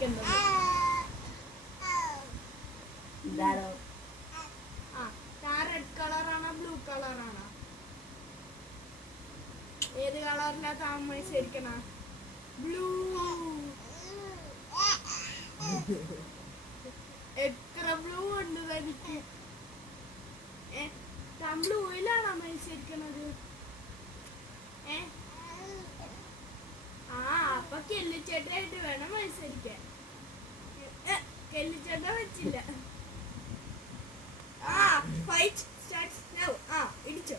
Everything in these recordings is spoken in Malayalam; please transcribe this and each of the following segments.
ജയിക്കേണ്ടത്. Red കളറാണോ blue കളറാണോ? ഏത് കളറിലാ താൻ മത്സരിക്കണ? ബ്ലൂ. എത്ര ബ്ലൂ ഉണ്ട് തനിക്ക്? താൻ ബ്ലൂയിലാണോ മത്സരിക്കണത്? അപ്പൊ കെല്ലിച്ചേട്ടായിട്ട് വേണം മത്സരിക്കാൻ. കെല്ലിച്ചേട്ട വെച്ചില്ല. Fight starts now. ഇടിച്ചോ.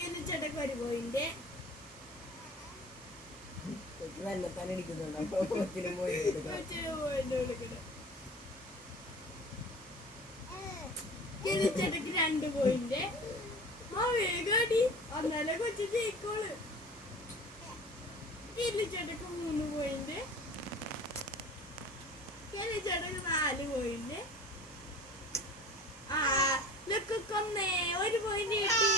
കെല്ലിച്ചേട്ടക്ക് ഒരു പോയിന്റ്. കെല്ലിച്ചേട്ടക്ക് 2 പോയിന്റ്. വേഗാടി, എന്നാലേ കൊച്ചു ജയിക്കോള്. കെല്ലിച്ചേട്ടക്ക് 3 പോയിന്റ്. കെല്ലിച്ചേട്ടക്ക് 4 പോയിന്റ്. ലുക്കൊന്നേ 1 പോയിന്റ് കിട്ടി.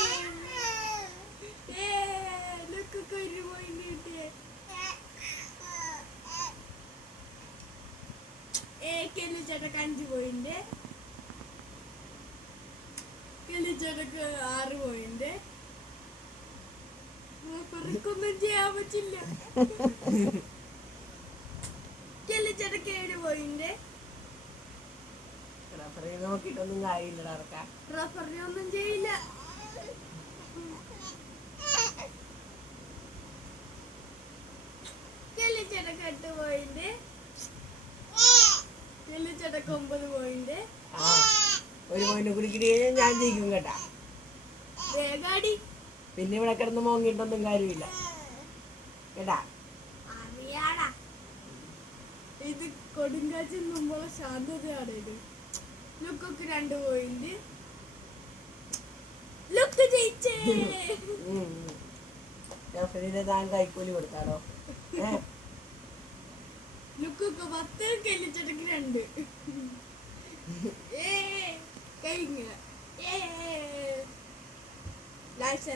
ലുക്കൊക്കെ 1 പോയിന്റ് കിട്ടിയേ. കെല്ലിച്ചേട്ടക്ക് 5 പോയിന്റ്. കെല്ലിച്ചേട്ടക്ക് 6 പോയിന്റ്. ഒന്നും ചെയ്യാൻ പറ്റില്ല. കെല്ലിച്ചേട്ടക്ക് 7 പോയിന്റ്. നോക്കിട്ടൊന്നും കാര്യമില്ല. റഫറി ഒന്നും ചെയ്യില്ല. കെല്ലിച്ചേട്ടക്ക് 8 പോയിന്റ്. കെല്ലിച്ചേട്ടക്ക് 9 പോയിന്റ്. 1 പോയിന്റ് കുടിക്കണേ ഞാൻ ജയിക്കും കേട്ടാ. വേഗാടി. പിന്നെ ഇവിടെ കിടന്ന് മോങ്ങിട്ടൊന്നും കാര്യമില്ല കേട്ടാ. അറിയാടാ, ഇത് കൊടുങ്കാറ്റ് മുമ്പുള്ള ശാന്തതയാണ്. ഇത് ലുക്കൊക്കെ 2 പോയിന്റ്. ലുക്ക് ജയിച്ചേ. താൻ കൈക്കൂലി കൊടുത്താലോ? ലുക്കൊക്കെ 10. കെല്ലിച്ചേട്ടക്ക് 2. കഴിഞ്ഞ ലാഴ്ച